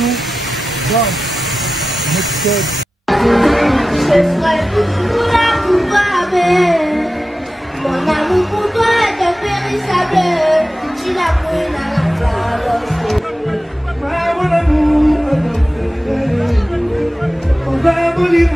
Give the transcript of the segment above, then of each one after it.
nous dans Mixtape. Je ferai pour la couper. Mon amour pour toi est impérissable. Tu l'as pris dans la parole. Mon amour est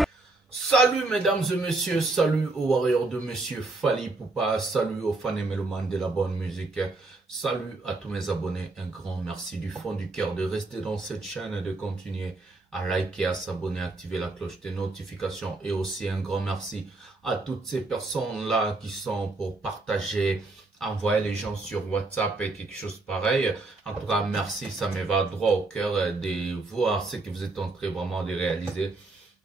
Salut mesdames et messieurs, salut aux warriors de monsieur Fally Ipupa, salut aux fans et mélomanes de la bonne musique, salut à tous mes abonnés, un grand merci du fond du cœur de rester dans cette chaîne et de continuer à liker, à s'abonner, à activer la cloche de notification et aussi un grand merci à toutes ces personnes-là qui sont pour partager, envoyer les gens sur WhatsApp et quelque chose pareil. En tout cas, merci, ça me va droit au cœur de voir ce que vous êtes en train vraiment de réaliser.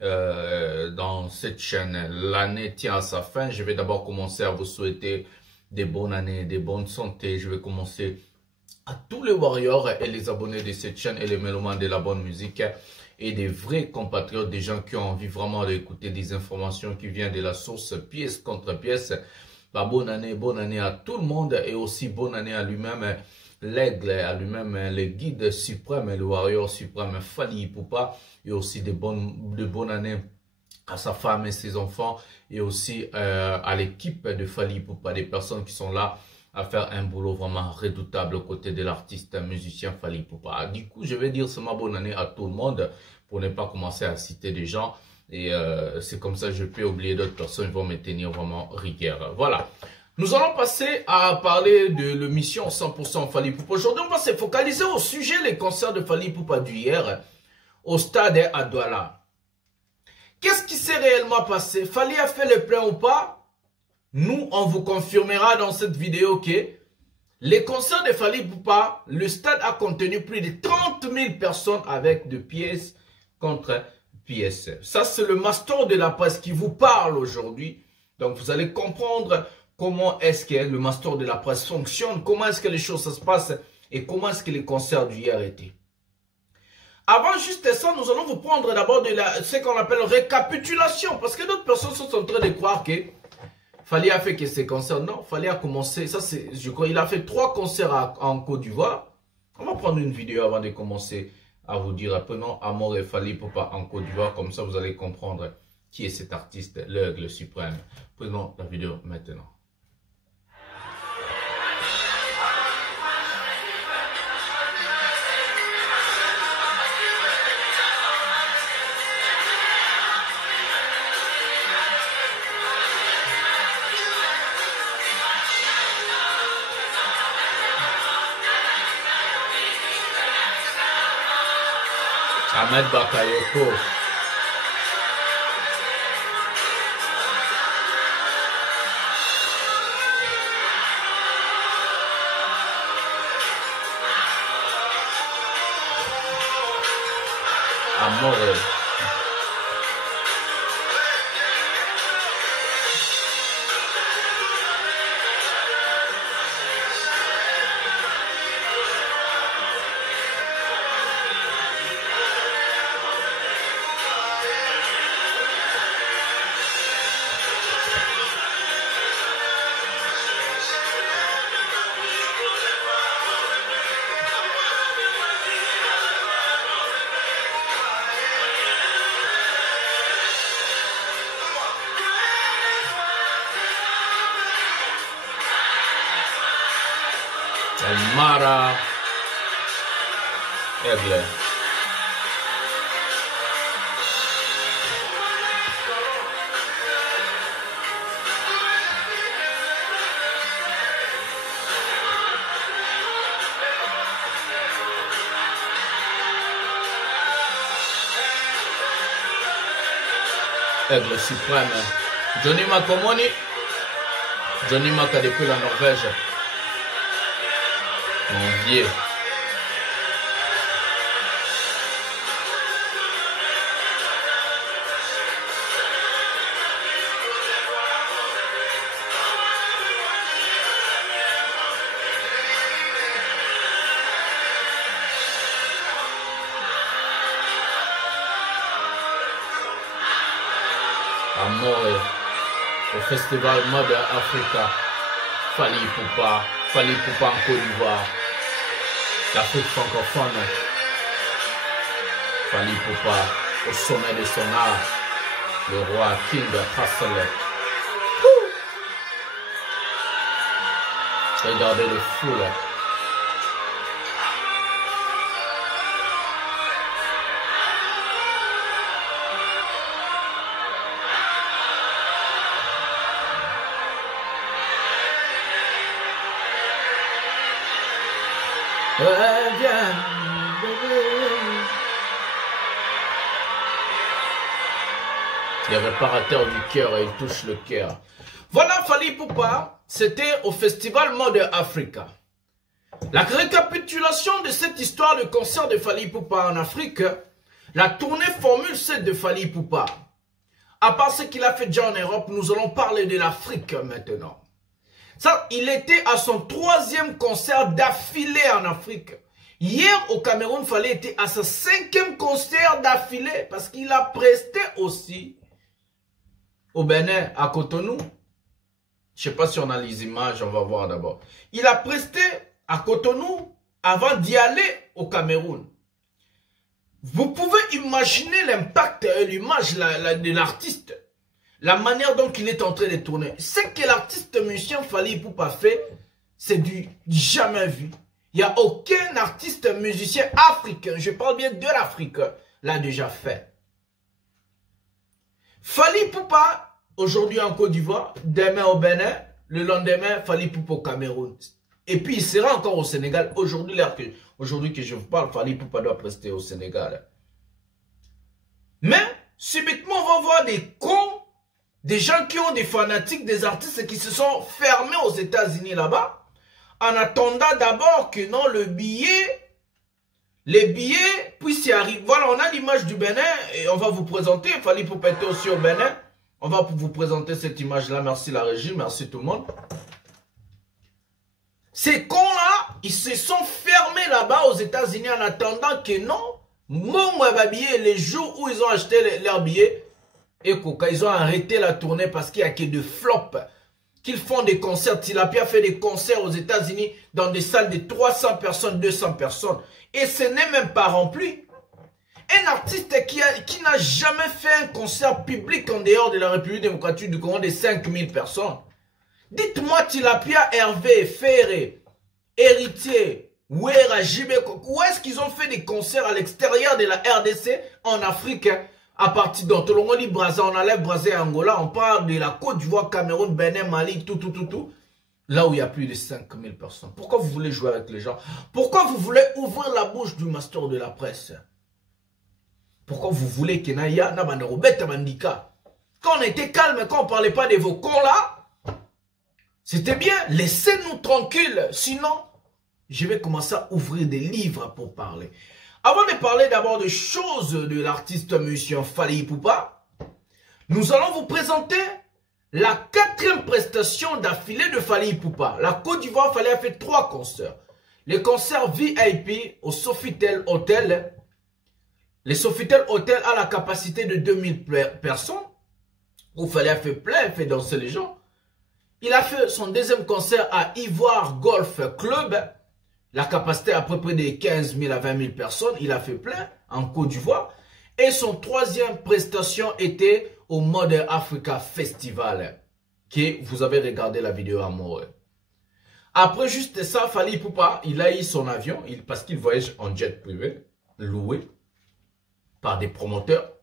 Dans cette chaîne. L'année tient à sa fin. Je vais d'abord commencer à vous souhaiter des bonnes années, des bonnes santé. Je vais commencer à tous les warriors et les abonnés de cette chaîne et les mélomanes de la bonne musique et des vrais compatriotes, des gens qui ont envie vraiment d'écouter des informations qui viennent de la source pièce contre pièce. Bah, bonne année à tout le monde et aussi bonne année à lui-même, l'aigle, à lui-même, le guide suprême, le warrior suprême Fally Ipupa, et aussi de bonnes années à sa femme et ses enfants, et aussi à l'équipe de Fally Ipupa, des personnes qui sont là à faire un boulot vraiment redoutable aux côtés de l'artiste musicien Fally Ipupa. Du coup, je vais dire seulement bonne année à tout le monde pour ne pas commencer à citer des gens. Et c'est comme ça je peux oublier d'autres personnes, ils vont me tenir vraiment rigueur. Voilà. Nous allons passer à parler de l'émission 100% Fally Ipupa. Aujourd'hui, on va se focaliser au sujet les concerts de Fally Ipupa d'hier au stade à Douala. Qu'est-ce qui s'est réellement passé? Fally a fait le plein ou pas? Nous, on vous confirmera dans cette vidéo que les concerts de Fally Ipupa, le stade a contenu plus de 30 000 personnes avec de pièces contre pièces. Ça, c'est le master de la presse qui vous parle aujourd'hui. Donc, vous allez comprendre comment est-ce que le master de la presse fonctionne, comment est-ce que les choses se passent et comment est-ce que les concerts d'hier étaient. Avant juste ça, nous allons vous prendre d'abord de ce qu'on appelle récapitulation. Parce que d'autres personnes sont en train de croire que Fally a fait que ces concerts. Non, Fally a commencé, ça c'est, je crois, il a fait 3 concerts en Côte d'Ivoire. On va prendre une vidéo avant de commencer à vous dire, apprenons Amour et Fally Ipupa en Côte d'Ivoire. Comme ça, vous allez comprendre qui est cet artiste, l'aigle suprême. Prenons la vidéo maintenant. Ahmed Bakayoko. Amore. Mara Aigle. Aigle suprême. Johnny Makomoni. Johnny Maka depuis la Norvège. Mon vieux. Amore au festival Mode Africa. Fally Ipupa en Côte d'Ivoire. L'Afrique francophone. Fali Poupa au sommet de son art. Le roi King Hustle. Regardez le fou là. Viens, bébé. Les réparateurs du cœur, ils touchent le cœur. Voilà Fali Poupa, c'était au festival Mother Africa. La récapitulation de cette histoire de concert de Fali Poupa en Afrique, la tournée Formule 7 de Fali Poupa. À part ce qu'il a fait déjà en Europe, nous allons parler de l'Afrique maintenant. Ça, il était à son 3e concert d'affilée en Afrique. Hier, au Cameroun, Fali était à sa 5e concert d'affilée parce qu'il a presté aussi au Bénin, à Cotonou. Je ne sais pas si on a les images, on va voir d'abord. Il a presté à Cotonou avant d'y aller au Cameroun. Vous pouvez imaginer l'impact et l'image de l'artiste. La manière dont il est en train de tourner. Ce que l'artiste musicien Fali Poupa fait, c'est du jamais vu. Il n'y a aucun artiste musicien africain, je parle bien de l'Afrique, l'a déjà fait. Fali Poupa, aujourd'hui en Côte d'Ivoire, demain au Bénin, le lendemain, Fali Poupa au Cameroun. Et puis il sera encore au Sénégal. Aujourd'hui que je vous parle, Fali Poupa doit prester au Sénégal. Mais, subitement, on va voir des cons, des gens qui ont des fanatiques, des artistes qui se sont fermés aux États-Unis là-bas, en attendant d'abord que non, les billets puissent y arriver. Voilà, on a l'image du Bénin et on va vous présenter. Fali Poupa était aussi au Bénin. On va vous présenter cette image-là. Merci la régie, merci tout le monde. Ces cons-là, ils se sont fermés là-bas aux États-Unis en attendant que non, les jours où ils ont acheté leurs billets, et ils ont arrêté la tournée parce qu'il n'y a que de flops. Qu'ils font des concerts. Tilapia fait des concerts aux États-Unis dans des salles de 300 personnes, 200 personnes. Et ce n'est même pas rempli. Un artiste qui n'a jamais fait un concert public en dehors de la République démocratique du Congo de 5000 personnes. Dites-moi Tilapia, Hervé, Ferré, Héritier, Ouera, Jibeko, où est-ce qu'ils ont fait des concerts à l'extérieur de la RDC en Afrique? À partir d'Antolongoli, Brazza, on enlève Brazza et Angola, on parle de la Côte d'Ivoire, Cameroun, Bénin, Mali, tout. Là où il y a plus de 5000 personnes. Pourquoi vous voulez jouer avec les gens? Pourquoi vous voulez ouvrir la bouche du master de la presse? Pourquoi vous voulez que Naya, Nabanderobet, Bandika? Quand on était calme, quand on ne parlait pas de vos cons là, c'était bien. Laissez-nous tranquilles. Sinon, je vais commencer à ouvrir des livres pour parler. Avant de parler d'abord des choses de l'artiste musicien Fali Poupa, nous allons vous présenter la 4e prestation d'affilée de Fali Poupa. La Côte d'Ivoire, Fali a fait 3 concerts. Les concerts VIP au Sofitel Hotel. Le Sofitel Hotel a la capacité de 2000 personnes. Où Fali a fait plein, il fait danser les gens. Il a fait son 2e concert à Ivoire Golf Club. La capacité à peu près de 15 000 à 20 000 personnes. Il a fait plein en Côte d'Ivoire. Et son 3e prestation était au Mother Africa Festival. Que vous avez regardé la vidéo à moi. Après juste ça, Fali Poupa, il a eu son avion. Parce qu'il voyage en jet privé. Loué par des promoteurs.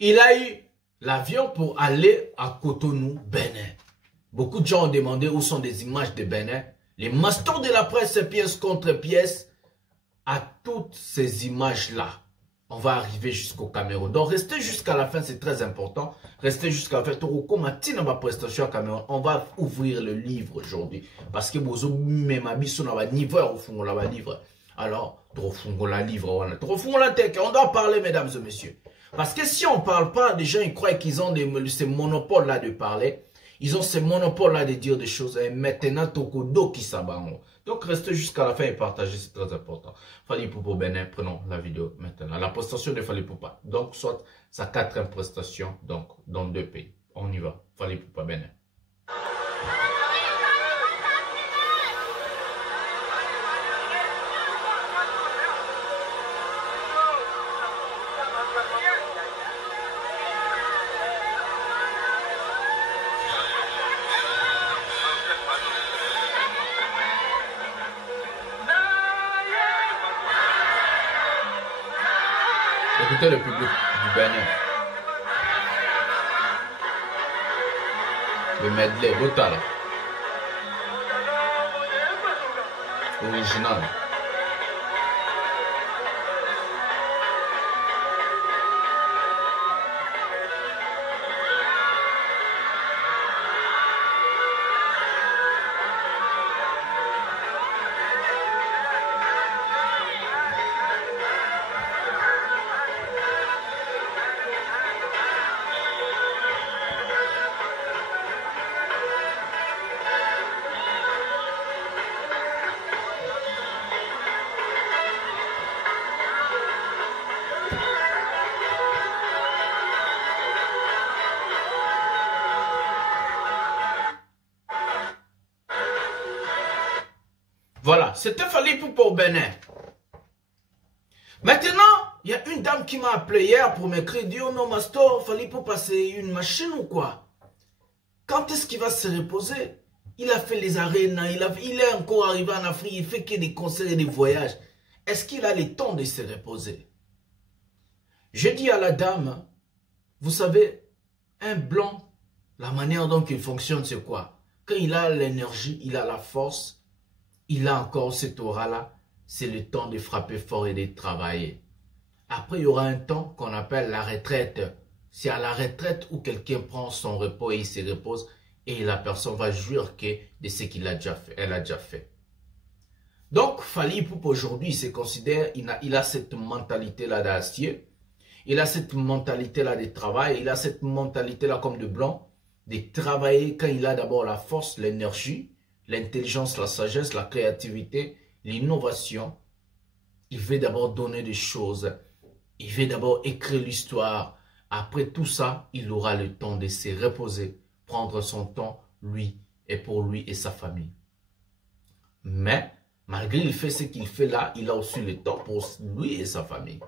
Il a eu l'avion pour aller à Cotonou, Bénin. Beaucoup de gens ont demandé où sont des images de Bénin. Les masters de la presse, pièce contre pièce, à toutes ces images-là. On va arriver jusqu'au Cameroun. Donc, restez jusqu'à la fin, c'est très important. Restez jusqu'à la fin. Ma prestation à Cameroun. On va ouvrir le livre aujourd'hui. Parce que vous avez même niveau au fond la livre. Alors, la livre, on doit parler, mesdames et messieurs. Parce que si on ne parle pas, les gens ils croient qu'ils ont ce monopole-là de parler. Ils ont ce monopole-là de dire des choses. Et maintenant, Tokodo qui s'abat. Donc, restez jusqu'à la fin et partagez, c'est très important. Fali Poupa Bénin, prenons la vidéo maintenant. La prestation de Fali Poupa. Donc, soit sa 4e prestation, donc, dans 2 pays. On y va. Fali Poupa Bénin. écoutez le public du Bénin. Le medley, Botal. Original. Voilà, c'était Fally Ipupa au Bénin. Maintenant, il y a une dame qui m'a appelé hier pour m'écrire, dit, oh non, Mastor, Fally Ipupa, c'est une machine ou quoi? Quand est-ce qu'il va se reposer? Il a fait les arénas, il est encore arrivé en Afrique, il fait que des concerts et des voyages. Est-ce qu'il a le temps de se reposer? Je dis à la dame, vous savez, un blanc, la manière dont il fonctionne, c'est quoi? Quand il a l'énergie, il a la force, il a encore cette aura-là, c'est le temps de frapper fort et de travailler. Après, il y aura un temps qu'on appelle la retraite. C'est à la retraite où quelqu'un prend son repos et il se repose et la personne va jouir de ce qu'il a déjà fait, elle a déjà fait. Donc, Fally Ipupa aujourd'hui, il se considère, il a cette mentalité-là d'acier, il a cette mentalité-là de travail, il a cette mentalité-là comme de blanc, de travailler quand il a d'abord la force, l'énergie, l'intelligence, la sagesse, la créativité, l'innovation. Il veut d'abord donner des choses. Il veut d'abord écrire l'histoire. Après tout ça, il aura le temps de se reposer, prendre son temps, lui, et pour lui et sa famille. Mais, malgré il fait ce qu'il fait là, il a aussi le temps pour lui et sa famille.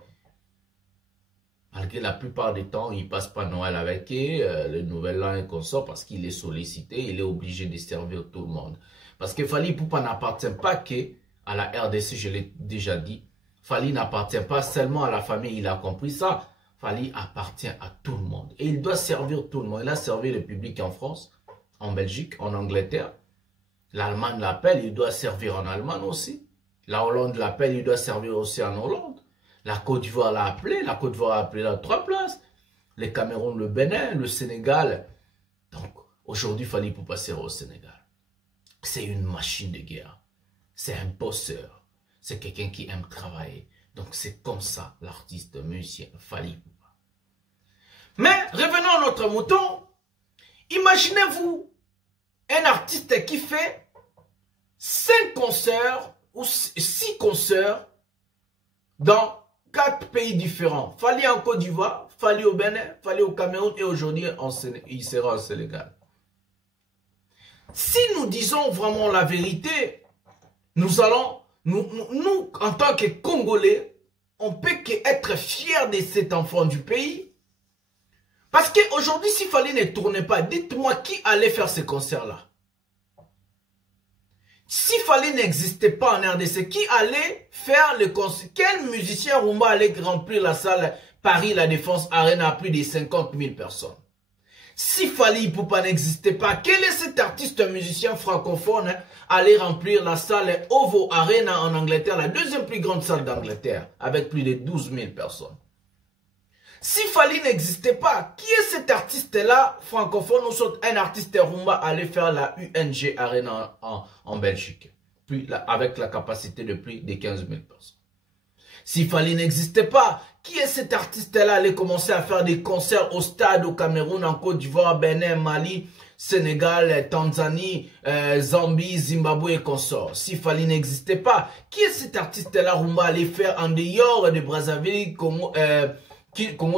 Malgré la plupart des temps, il ne passe pas Noël avec eux, le Nouvel An et consort parce qu'il est sollicité, il est obligé de servir tout le monde. Parce que Fally Ipupa n'appartient pas qu'à la RDC, je l'ai déjà dit. Fally n'appartient pas seulement à la famille, il a compris ça. Fally appartient à tout le monde. Et il doit servir tout le monde. Il a servi le public en France, en Belgique, en Angleterre. L'Allemagne l'appelle, il doit servir en Allemagne aussi. La Hollande l'appelle, il doit servir aussi en Hollande. La Côte d'Ivoire l'a appelé, la Côte d'Ivoire a appelé la 3 places. Le Cameroun, le Bénin, le Sénégal. Donc, aujourd'hui, Fally Ipupa sera au Sénégal. C'est une machine de guerre. C'est un bosseur. C'est quelqu'un qui aime travailler. Donc, c'est comme ça l'artiste, musicien Fally Ipupa. Mais, revenons à notre mouton. Imaginez-vous un artiste qui fait 5 concerts ou 6 concerts dans 4 pays différents. Fally en Côte d'Ivoire, Fally au Bénin, Fally au Cameroun et aujourd'hui il sera au Sénégal. Si nous disons vraiment la vérité, nous allons, nous en tant que Congolais, on peut qu'être fiers de cet enfant du pays. Parce qu'aujourd'hui, si Fally ne tournait pas, dites-moi qui allait faire ces concerts-là. Si Fally n'existait pas en RDC, qui allait faire le concert? Quel musicien Rumba allait remplir la salle Paris, la Défense Arena à plus de 50 000 personnes? Si Fally Ipupa n'existait pas, quel est cet artiste musicien francophone allait remplir la salle OVO Arena en Angleterre, la deuxième plus grande salle d'Angleterre, avec plus de 12 000 personnes? Si Fally n'existait pas, qui est cet artiste-là francophone ou soit un artiste Rumba allait faire la UNG Arena en Belgique, puis avec la capacité de plus de 15 000 personnes? Si Fally n'existait pas, qui est cet artiste-là allait commencer à faire des concerts au stade au Cameroun, en Côte d'Ivoire, Bénin, Mali, Sénégal, Tanzanie, Zambie, Zimbabwe et consorts? Si Fally n'existait pas, qui est cet artiste-là Rumba allait faire en dehors de Brazzaville, Congo,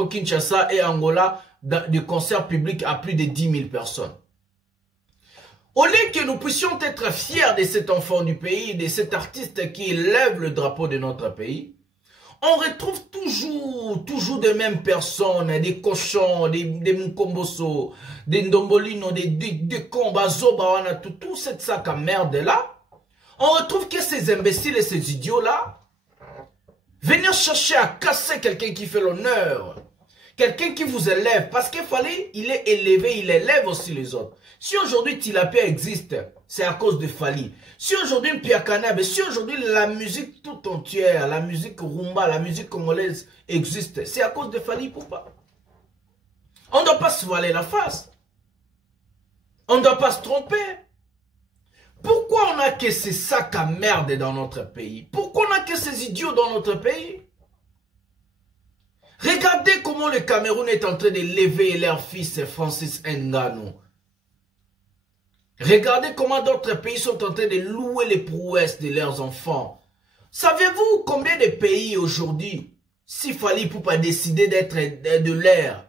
Kinshasa et Angola, des concerts publics à plus de 10 000 personnes? Au lieu que nous puissions être fiers de cet enfant du pays, de cet artiste qui élève le drapeau de notre pays, on retrouve toujours des mêmes personnes, des cochons, des Mukomboso, des Ndombolino, des Kombazoba, tout cette sac à merde là. On retrouve que ces imbéciles et ces idiots là Venir chercher à casser quelqu'un qui fait l'honneur. Quelqu'un qui vous élève. Parce qu'il fallait, il est élevé, il élève aussi les autres. Si aujourd'hui Tilapia existe, c'est à cause de Fally. Si aujourd'hui Mpia Kanabe, si aujourd'hui la musique tout entière, la musique rumba, la musique congolaise existe, c'est à cause de Fally Ipupa. On ne doit pas se voiler la face. On ne doit pas se tromper. Pourquoi on a que ces sacs à merde dans notre pays? Pourquoi on a que ces idiots dans notre pays? Regardez comment le Cameroun est en train d'élever leur fils Francis Ngannou. Regardez comment d'autres pays sont en train de louer les prouesses de leurs enfants. Savez-vous combien de pays aujourd'hui, s'il fallait pour pas décider d'être de l'air,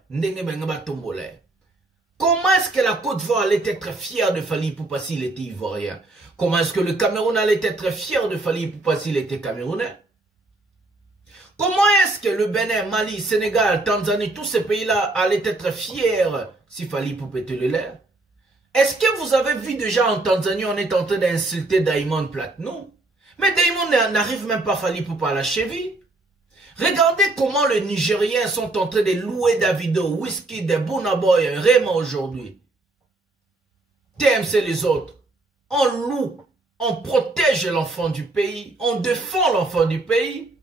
comment est-ce que la Côte d'Ivoire allait être fière de Fally Ipupa s'il était ivoirien? Comment est-ce que le Cameroun allait être fier de Fally Ipupa s'il était camerounais? Comment est-ce que le Bénin, Mali, Sénégal, Tanzanie, tous ces pays-là allaient être fiers si Fally Ipupa était le l'air? Est-ce que vous avez vu déjà en Tanzanie, on est en train d'insulter Diamond Platnumz? Mais Diamond n'arrive même pas Fally Ipupa à la cheville. Regardez comment les Nigériens sont en train de louer Davido, Wizkid, Burna Boy, Rema aujourd'hui. TMC les autres. On loue, on protège l'enfant du pays, on défend l'enfant du pays.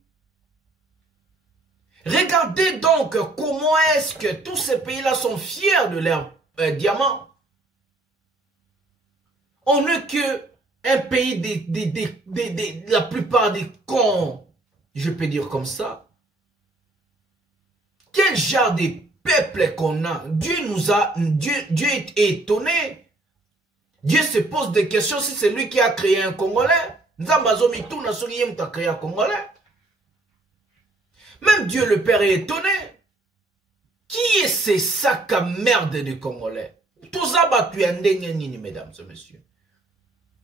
Regardez donc comment est-ce que tous ces pays-là sont fiers de leurs diamants. On n'est qu'un pays la plupart des cons, je peux dire comme ça. Quel genre de peuple qu'on a? Dieu est étonné. Dieu se pose des questions si c'est lui qui a créé un Congolais. Même Dieu le Père est étonné. Qui est ces sacs à merde de Congolais? Tout ça, mesdames et messieurs.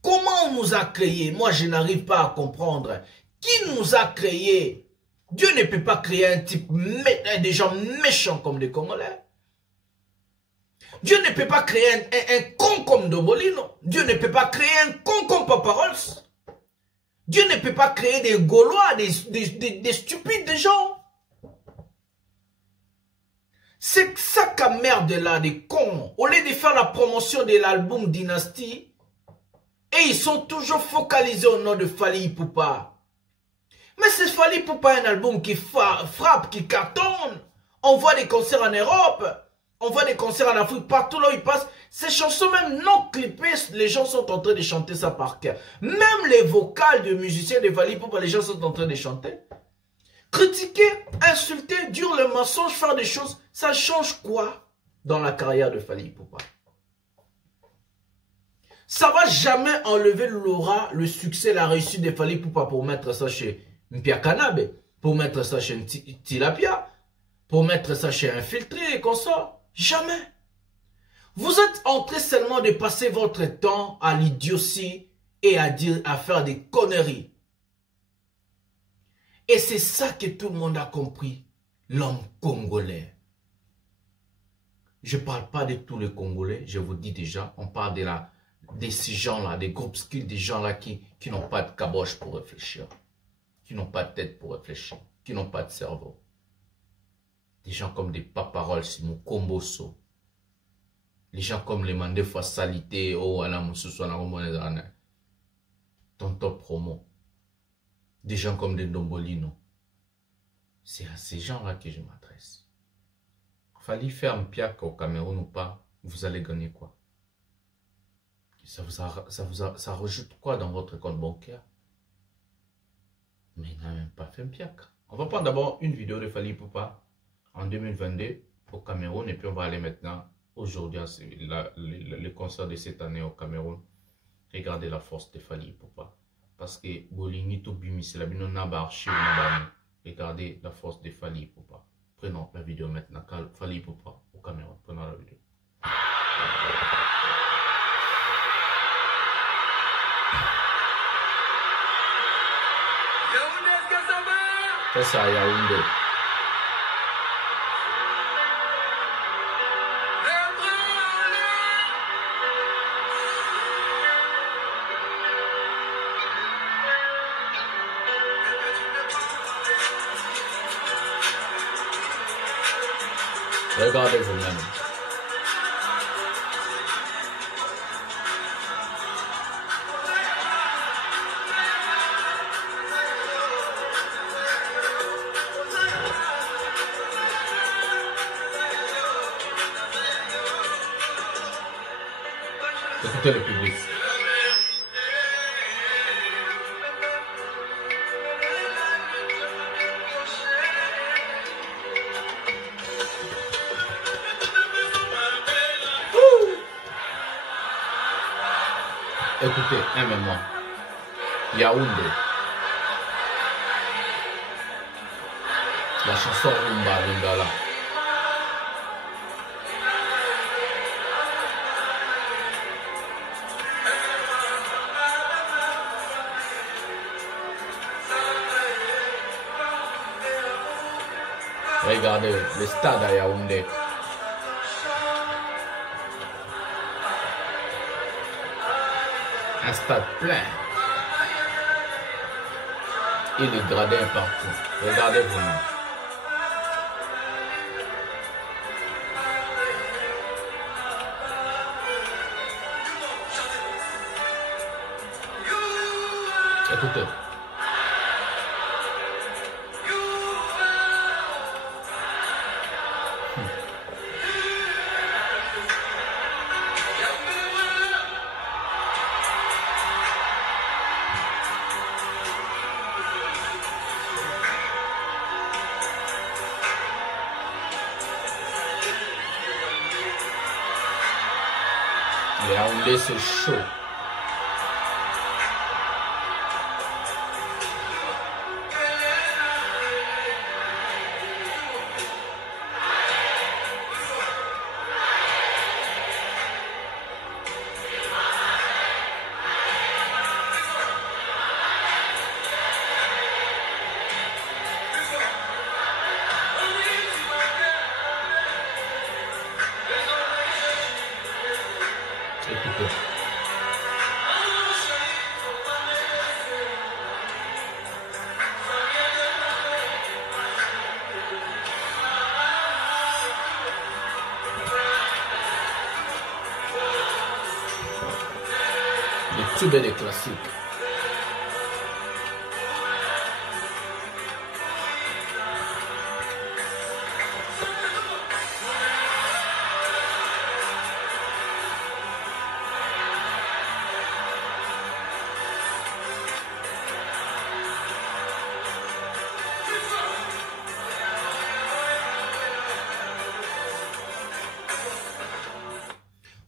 Comment on nous a créés? Moi, je n'arrive pas à comprendre. Qui nous a créés? Dieu ne peut pas créer un type, des gens méchants comme des Congolais. Dieu ne peut pas créer un con comme Dombolino. Dieu ne peut pas créer un con comme Papa Rolls. Dieu ne peut pas créer des Gaulois, des stupides, des gens. C'est ça qu'à merde là, des cons. Au lieu de faire la promotion de l'album Dynasty, et ils sont toujours focalisés au nom de Fally Ipupa. Mais c'est Fally Ipupa, un album qui frappe, qui cartonne. On voit des concerts en Europe, on voit des concerts en Afrique, partout là où il passe. Ces chansons même non clippées, les gens sont en train de chanter ça par cœur. Même les vocales de musiciens de Fally Ipupa, les gens sont en train de chanter. Critiquer, insulter, dire le mensonge, faire des choses, ça change quoi dans la carrière de Fally Ipupa? Ça va jamais enlever l'aura, le succès, la réussite de Fally Ipupa pour mettre ça chez Mpia Kanabe, pour mettre ça chez Tilapia, pour mettre ça chez Infiltré et consorts. Jamais. Vous êtes en train seulement de passer votre temps à l'idiotie et à faire des conneries. Et c'est ça que tout le monde a compris, l'homme congolais. Je ne parle pas de tous les Congolais, je vous dis déjà, on parle de ces gens-là, des groupes skills, des gens-là qui n'ont pas de caboche pour réfléchir, qui n'ont pas de tête pour réfléchir, qui n'ont pas de cerveau. Des gens comme des Paparol, Simon Komboso, les gens comme les Mandefa Salité, Tonton Promo, des gens comme des Dombolino. C'est à ces gens-là que je m'adresse. Fallait faire un piac au Cameroun ou pas, vous allez gagner quoi? Ça rajoute quoi dans votre compte bancaire? Mais il n'a même pas fait un piac. On va prendre d'abord une vidéo de Fally Ipupa en 2022 au Cameroun et puis on va aller maintenant aujourd'hui le concert de cette année au Cameroun. Regardez la force de Fally Ipupa. Parce que Bolingi to Bimi, c'est la binona barchi. Regardez la force de Fally Ipupa. Prenons la vidéo maintenant. Fally Ipupa au Cameroun. Prenons la vidéo. C'est ça, Yaoundé. Regardez vous-même. Écoutez le public. Écoutez, aimez-moi. Yaoundé. La chanson Rumba Lingala. Regardez le stade à Yaoundé. Un stade plein. Et des gradins partout. Regardez vraiment. Écoutez. Yaoundé, c'est chaud. Écoutez. Les tubes et les classiques.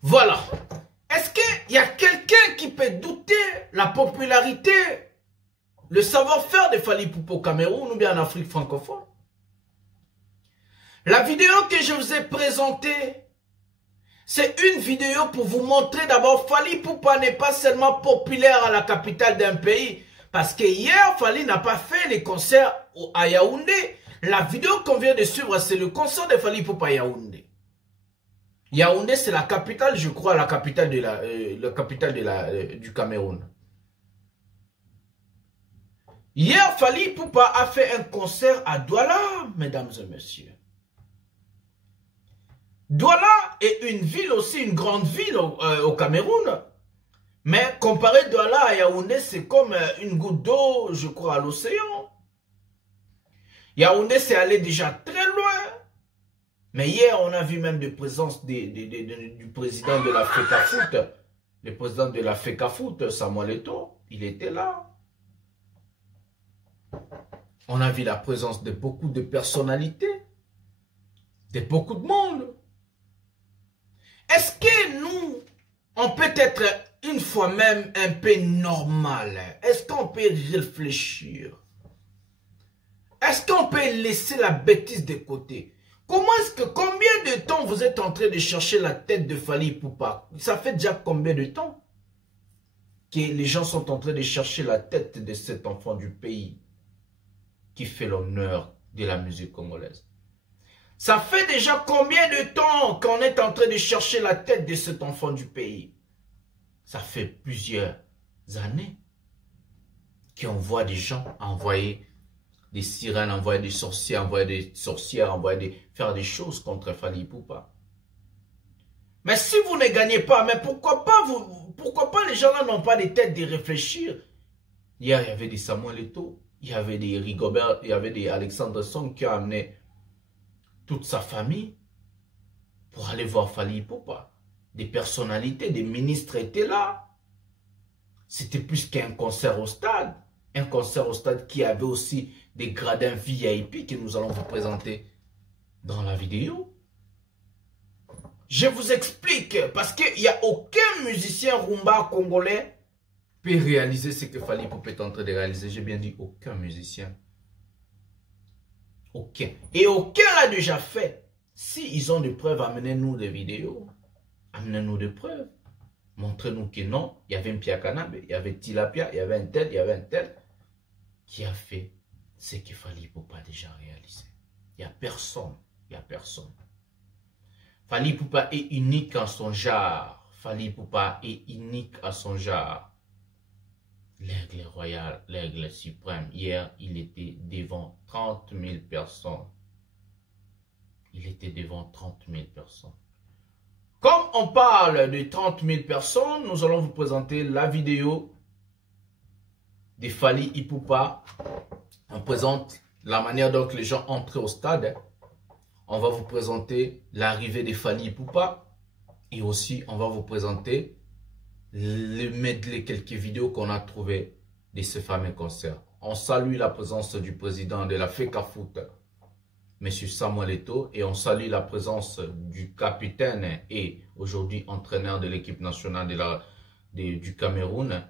Voilà. Est-ce qu'il y a quelqu'un qui peut douter la popularité, le savoir-faire de Fally Ipupa au Cameroun ou bien en Afrique francophone? La vidéo que je vous ai présentée, c'est une vidéo pour vous montrer d'abord Fally Ipupa n'est pas seulement populaire à la capitale d'un pays. Parce que hier, Fally n'a pas fait les concerts à Yaoundé. La vidéo qu'on vient de suivre, c'est le concert de Fally Ipupa à Yaoundé. Yaoundé, c'est la capitale, je crois, la capitale du Cameroun. Hier, Fally Ipupa a fait un concert à Douala, mesdames et messieurs. Douala est une ville aussi, une grande ville au Cameroun. Mais comparé Douala à Yaoundé, c'est comme une goutte d'eau, je crois, à l'océan. Yaoundé, c'est allé déjà très loin. Mais hier, on a vu même de présence du président de la FECAFOOT, le président de la FECAFOOT, Samuel Eto'o, il était là. On a vu la présence de beaucoup de personnalités, de beaucoup de monde. Est-ce que nous, on peut être une fois même un peu normal? Est-ce qu'on peut réfléchir? Est-ce qu'on peut laisser la bêtise de côté? Comment est-ce que, combien de temps vous êtes en train de chercher la tête de Fally Ipupa? Ça fait déjà combien de temps que les gens sont en train de chercher la tête de cet enfant du pays qui fait l'honneur de la musique congolaise? Ça fait déjà combien de temps qu'on est en train de chercher la tête de cet enfant du pays? Ça fait plusieurs années qu'on voit des gens envoyer des sirènes, envoyer des sorciers, envoyer des sorcières, faire des choses contre Fally Ipupa. Mais si vous ne gagnez pas, mais pourquoi pas les gens là n'ont pas des têtes de réfléchir? Hier, il y avait des Samuel Eto'o, il y avait des Rigobert, il y avait des Alexandre Song qui a amené toute sa famille pour aller voir Fally Ipupa. Des personnalités, des ministres étaient là. C'était plus qu'un concert au stade. Un concert au stade qui avait aussi des gradins VIP que nous allons vous présenter dans la vidéo. Je vous explique, parce qu'il n'y a aucun musicien rumba congolais peut réaliser ce que Fally Ipupa est en train de réaliser. J'ai bien dit aucun musicien. Aucun. Et aucun l'a déjà fait. Si ils ont des preuves, amenez-nous des vidéos. Amenez-nous des preuves. Montrez-nous que non, il y avait un Pia Kanabe, il y avait Tilapia, il y avait un tel qui a fait ce que Fally Ipupa a déjà réalisé. Il n'y a personne. Il n'y a personne. Fally Ipupa est unique en son genre. Fally Ipupa est unique à son genre. L'aigle royal, l'aigle suprême. Hier, il était devant 30 000 personnes. Il était devant 30 000 personnes. Comme on parle de 30 000 personnes, nous allons vous présenter la vidéo de Fally Ipupa. On présente la manière dont les gens entrent au stade. On va vous présenter l'arrivée de Fally Ipupa. Et aussi, on va vous présenter le medley, quelques vidéos qu'on a trouvées de ce fameux concert. On salue la présence du président de la FECAFOOT, M. Samuel Eto'o, et on salue la présence du capitaine et aujourd'hui entraîneur de l'équipe nationale du Cameroun,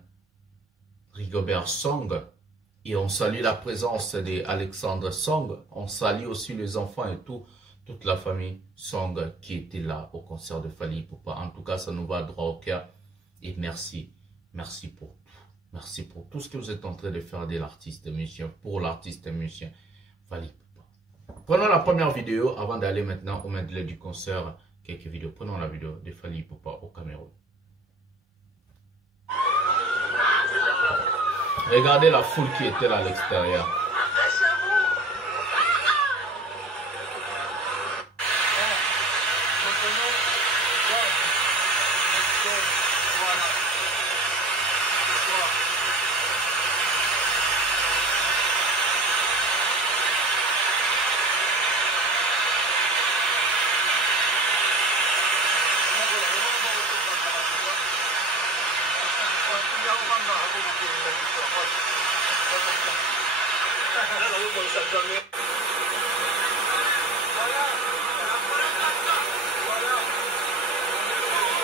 Rigobert Song. Et on salue la présence d'Alexandre Song. On salue aussi les enfants et toute la famille Song qui était là au concert de Fally Ipupa. En tout cas, ça nous va droit au cœur. Et merci. Merci pour tout. Merci pour tout ce que vous êtes en train de faire de l'artiste musicien, pour l'artiste musicien Fally Ipupa. Prenons la première vidéo avant d'aller maintenant au medley du concert. Quelques vidéos. Prenons la vidéo de Fally Ipupa au Cameroun. Regardez la foule qui était là à l'extérieur.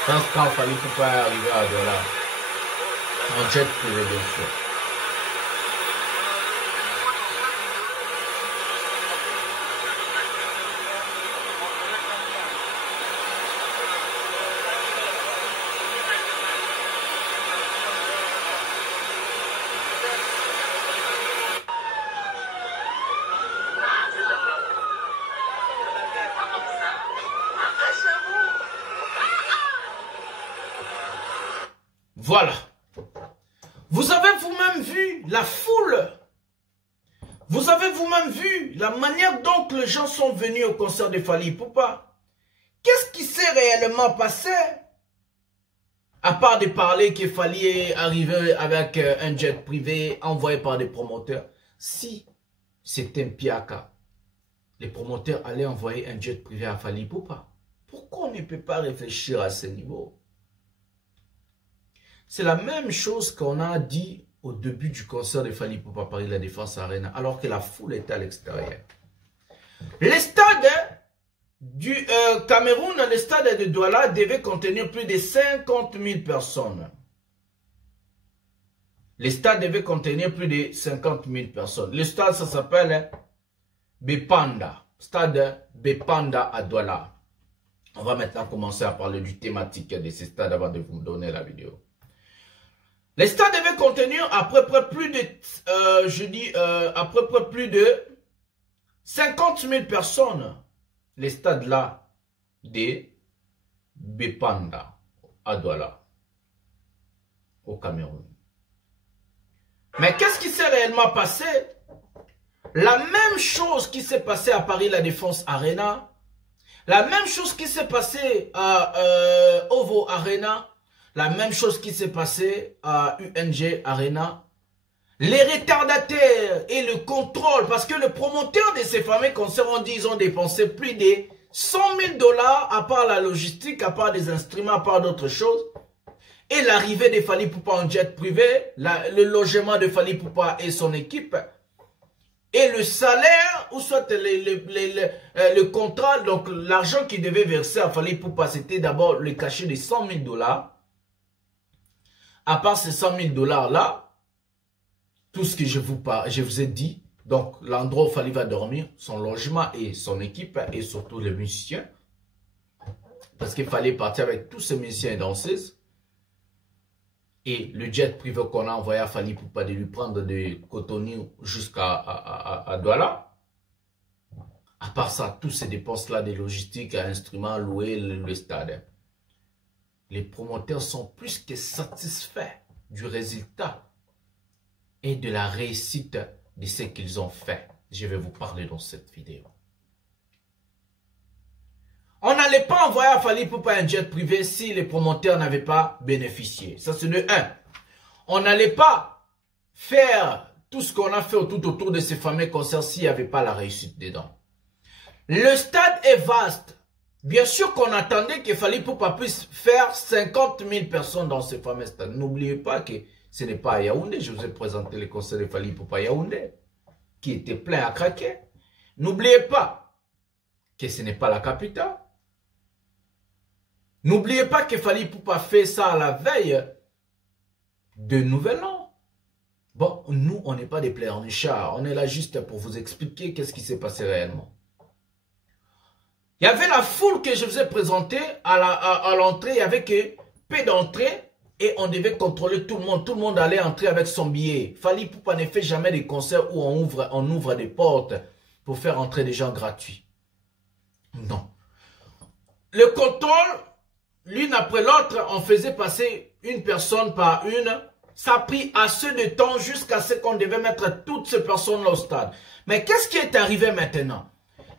Je pense quand Fally Ipupa est arrivé à Douala, en jet privé bien sûr. Voilà. Vous avez vous-même vu la foule. Vous avez vous-même vu la manière dont les gens sont venus au concert de Fally Ipupa. Qu'est-ce qui s'est réellement passé? À part de parler que Fally est arrivé avec un jet privé envoyé par des promoteurs. Si c'était un piaka, les promoteurs allaient envoyer un jet privé à Fally Ipupa. Pourquoi on ne peut pas réfléchir à ce niveau? C'est la même chose qu'on a dit au début du concert de Fally Ipupa Paris La Défense Arena, alors que la foule était à l'extérieur. Les stades du Cameroun, le stade de Douala devait contenir plus de 50 000 personnes. Les stades devaient contenir plus de 50 000 personnes. Le stade, ça s'appelle Bepanda. Stade Bepanda à Douala. On va maintenant commencer à parler du thématique de ces stades avant de vous donner la vidéo. Les stades devaient contenir à peu près plus de 50 000 personnes. Les stades là de Bepanda à Douala, au Cameroun. Mais qu'est-ce qui s'est réellement passé? La même chose qui s'est passée à Paris La Défense Arena, la même chose qui s'est passée à OVO Arena, la même chose qui s'est passée à UNG Arena. Les retardataires et le contrôle, parce que le promoteur de ces fameux concerts ont dit qu'ils ont dépensé plus de 100 000 $, à part la logistique, à part des instruments, à part d'autres choses. Et l'arrivée de Fally Ipupa en jet privé, le logement de Fally Ipupa et son équipe, et le salaire, ou soit le contrat, donc l'argent qu'il devait verser à Fally Ipupa, c'était d'abord le cachet de 100 000 $. À part ces 100 000 $ là, tout ce que je vous ai dit, donc l'endroit où Fally va dormir, son logement et son équipe, et surtout les musiciens, parce qu'il fallait partir avec tous ces musiciens et danseuses, et le jet privé qu'on a envoyé à Fally Ipupa de lui prendre de Cotonou jusqu'à Douala. À part ça, tous ces dépenses-là des logistiques, instruments, louer le stade. Les promoteurs sont plus que satisfaits du résultat et de la réussite de ce qu'ils ont fait. Je vais vous parler dans cette vidéo. On n'allait pas envoyer à Fally Ipupa un jet privé si les promoteurs n'avaient pas bénéficié. Ça, c'est de 1. On n'allait pas faire tout ce qu'on a fait tout autour de ces fameux concerts s'il n'y avait pas la réussite dedans. Le stade est vaste. Bien sûr qu'on attendait que Fally Ipupa puisse faire 50 000 personnes dans ce fameux stade. N'oubliez pas que ce n'est pas à Yaoundé. Je vous ai présenté le concert de Fally Ipupa à Yaoundé, qui était plein à craquer. N'oubliez pas que ce n'est pas la capitale. N'oubliez pas que Fally Ipupa fait ça à la veille de Nouvel An. Bon, nous, on n'est pas des pleurnichards. On est là juste pour vous expliquer qu'est-ce qui s'est passé réellement. Il y avait la foule que je vous ai présentée à l'entrée. Il y avait que peu d'entrée et on devait contrôler tout le monde. Tout le monde allait entrer avec son billet. Fally Ipupa ne fait jamais des concerts où on ouvre des portes pour faire entrer des gens gratuits. Non. Le contrôle, l'une après l'autre, on faisait passer une personne par une. Ça a pris assez de temps jusqu'à ce qu'on devait mettre toutes ces personnes-là au stade. Mais qu'est-ce qui est arrivé maintenant?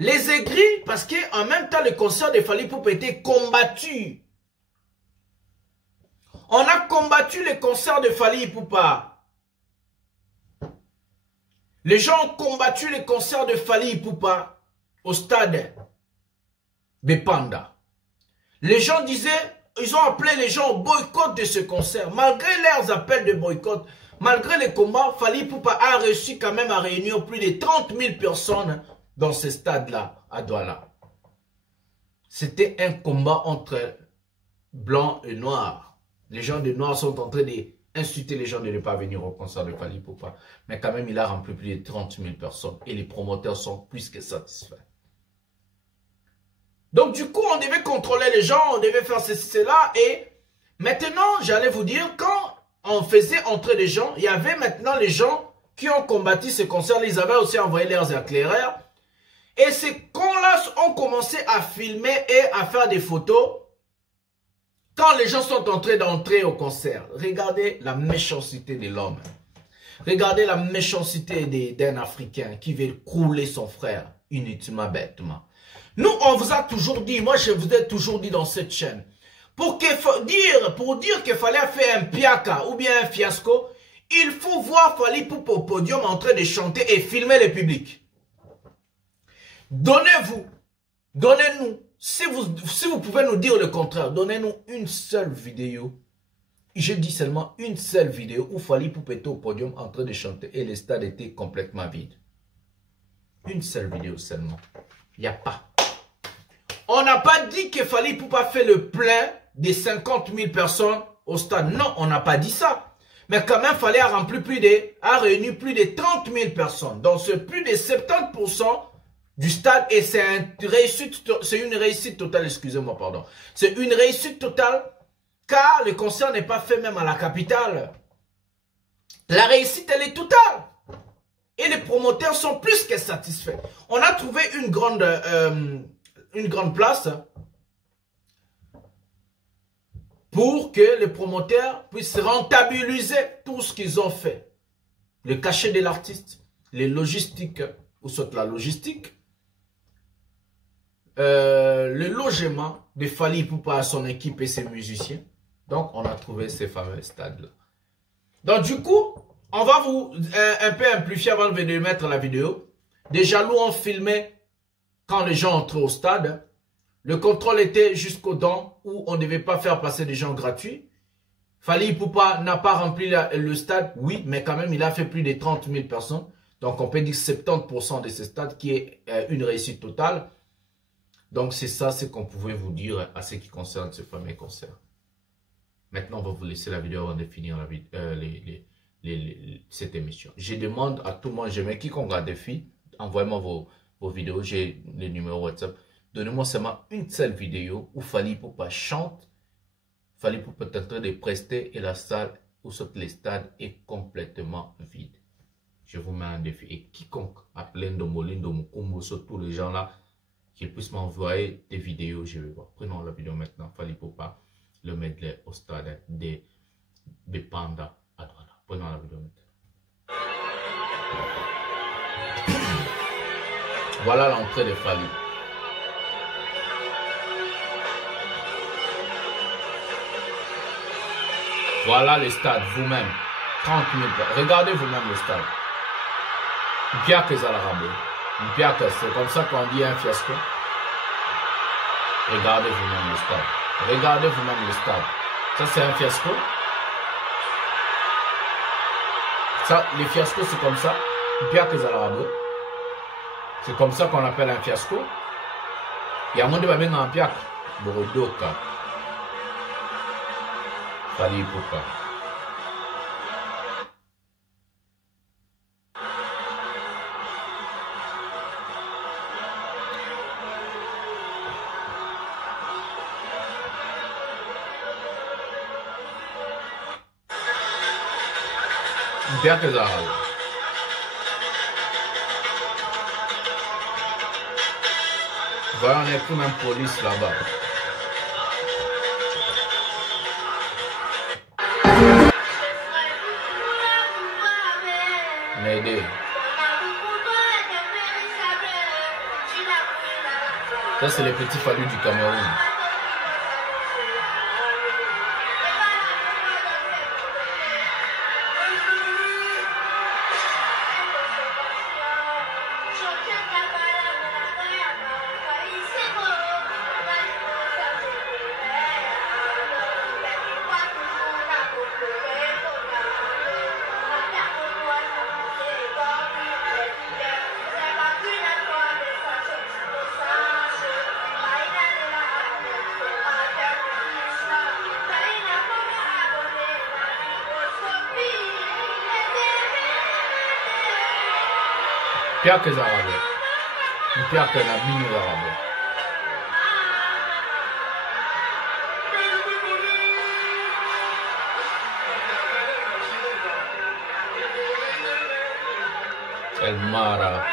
Les aigris, parce qu'en même temps, le concert de Fally Ipupa était combattu. On a combattu le concert de Fally Ipupa. Les gens ont combattu le concert de Fally Ipupa au stade Bepanda. Les gens disaient, ils ont appelé les gens au boycott de ce concert. Malgré leurs appels de boycott, malgré les combats, Fally Ipupa a réussi quand même à réunir plus de 30 000 personnes dans ce stade-là, à Douala. C'était un combat entre blancs et noirs. Les gens de noirs sont en train d'insulter les gens de ne pas venir au concert de Fally Ipupa. Mais quand même, il a rempli plus de 30 000 personnes. Et les promoteurs sont plus que satisfaits. Donc du coup, on devait contrôler les gens, on devait faire ceci, cela. Et maintenant, j'allais vous dire, quand on faisait entrer les gens, il y avait maintenant les gens qui ont combattu ce concert. Ils avaient aussi envoyé leurs éclaireurs. Et ces cons-là ont commencé à filmer et à faire des photos quand les gens sont en train d'entrer au concert. Regardez la méchanceté de l'homme. Regardez la méchanceté d'un Africain qui veut couler son frère inutilement, bêtement. Nous, on vous a toujours dit, moi je vous ai toujours dit dans cette chaîne, pour dire qu'il fallait faire un piaka ou bien un fiasco, il faut voir Fally Ipupa au podium en train de chanter et filmer le public. Donnez-nous, si vous pouvez nous dire le contraire, donnez-nous une seule vidéo. Je dis seulement une seule vidéo où Fally Ipupa était au podium en train de chanter et le stade était complètement vide. Une seule vidéo seulement. Il n'y a pas. On n'a pas dit que Fally Ipupa fait le plein des 50 000 personnes au stade. Non, on n'a pas dit ça. Mais quand même, Fally a réuni plus de 30 000 personnes. Donc, c'est plus de 70% du stade et c'est une réussite totale, excusez-moi, pardon. C'est une réussite totale car le concert n'est pas fait même à la capitale. La réussite, elle est totale. Et les promoteurs sont plus que satisfaits. On a trouvé une grande place pour que les promoteurs puissent rentabiliser tout ce qu'ils ont fait. Le cachet de l'artiste, les logistiques, ou soit la logistique, le logement de Fally Ipupa à son équipe et ses musiciens. Donc, on a trouvé ces fameux stades-là. Donc, du coup, on va vous un peu amplifier avant de mettre la vidéo. Des jaloux ont filmé quand les gens entraient au stade. Le contrôle était jusqu'aux dents où on ne devait pas faire passer des gens gratuits. Fally Ipupa n'a pas rempli le stade, oui, mais quand même, il a fait plus de 30 000 personnes. Donc, on peut dire 70% de ce stade qui est une réussite totale. Donc, c'est ça ce qu'on pouvait vous dire à ce qui concerne ce fameux concert. Maintenant, on va vous laisser la vidéo avant de finir cette émission. Je demande à tout le monde, j'aimerais quiconque a des filles, envoyez-moi vos vidéos, j'ai les numéros WhatsApp. Donnez-moi seulement une seule vidéo où Fally Ipupa chante, Fally Ipupa est en train de prester et la salle où sont les stades est complètement vide. Je vous mets un défi. Et quiconque a plein de Moline, de Mukumbo, sur tous les gens là, qui puissent m'envoyer des vidéos, je vais voir. Prenons la vidéo maintenant, Fally Ipupa, le medley au stade de Panda à Douala. Prenons la vidéo maintenant. Voilà l'entrée de Fally. Voilà le stade, vous-même. 30 000 personnes. Regardez vous-même le stade. Bien que ça l'a ramené. Bien que c'est comme ça qu'on dit un fiasco. Regardez vous-même le stade. Regardez vous-même le stade. Ça, c'est un fiasco. Ça, les fiascos, c'est comme ça. Bien que ça l'a ramené. C'est comme ça qu'on appelle un fiasco. Il y a un monde qui va venir en piac. Borodoka. Fally Ipupa. Bien que ça arrive. Voilà, on est comme un police là-bas. M'aider. Ça, c'est les petits Fally du Cameroun. Pire que Zarabe. Pire que la mine Zarabe. El Mara.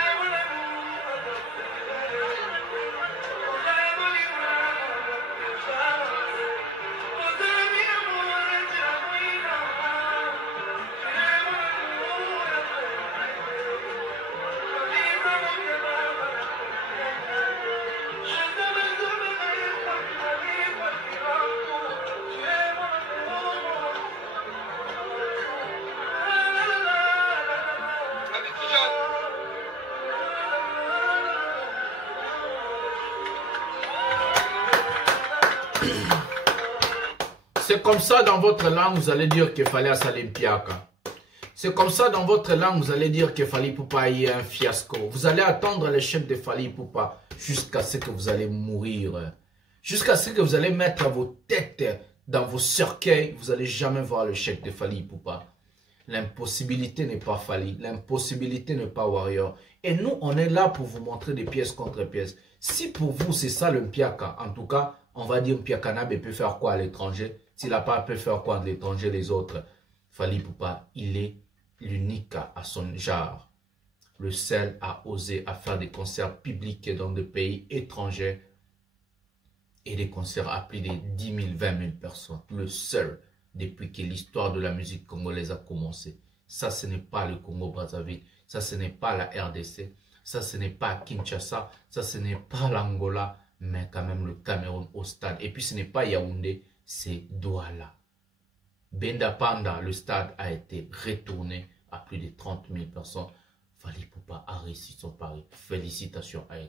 C'est comme ça dans votre langue, vous allez dire qu'il fallait à Salimpiaka. C'est comme ça dans votre langue, vous allez dire qu'il Fally Ipupa ait un fiasco. Vous allez attendre l'échec de Fally Ipupa jusqu'à ce que vous allez mourir. Jusqu'à ce que vous allez mettre vos têtes dans vos cercueils, vous n'allez jamais voir l'échec de Fally Ipupa. L'impossibilité n'est pas Fally, l'impossibilité n'est pas Warrior. Et nous, on est là pour vous montrer des pièces contre pièces. Si pour vous, c'est ça le Mpiaka, en tout cas, on va dire Mpiaka Nabe peut faire quoi à l'étranger? S'il n'a pas pu faire quoi à l'étranger, les autres? Fally Ipupa, il est l'unique à son genre. Le seul à oser à faire des concerts publics dans des pays étrangers et des concerts à plus de 10 000, 20 000 personnes. Le seul depuis que l'histoire de la musique congolaise a commencé. Ça, ce n'est pas le Congo-Brazzaville. Ça, ce n'est pas la RDC. Ça, ce n'est pas Kinshasa. Ça, ce n'est pas l'Angola. Mais quand même le Cameroun au stade. Et puis, ce n'est pas Yaoundé, c'est Douala. Benda Panda, le stade a été retourné à plus de 30 000 personnes. Fally Ipupa a réussi son pari. Félicitations à elle.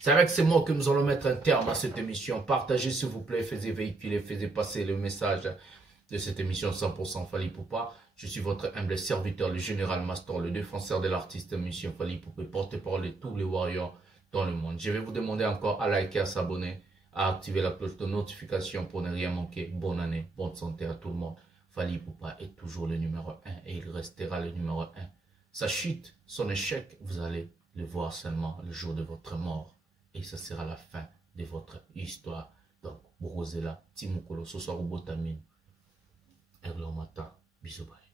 C'est avec ces mots que nous allons mettre un terme à cette émission. Partagez s'il vous plaît, faisez véhiculer, faisez passer le message de cette émission 100% Fally Ipupa. Je suis votre humble serviteur, le général Mastor, le défenseur de l'artiste Monsieur Fally Ipupa, porte-parole de tous les warriors dans le monde. Je vais vous demander encore à liker, à s'abonner, à activer la cloche de notification pour ne rien manquer. Bonne année, bonne santé à tout le monde. Fally Ipupa est toujours le numéro 1 et il restera le numéro 1. Sa chute, son échec, vous allez le voir seulement le jour de votre mort. Et ce sera la fin de votre histoire. Donc, Borozela, Timukolo, ce soir au Botamine. Erlomata, bisous bye.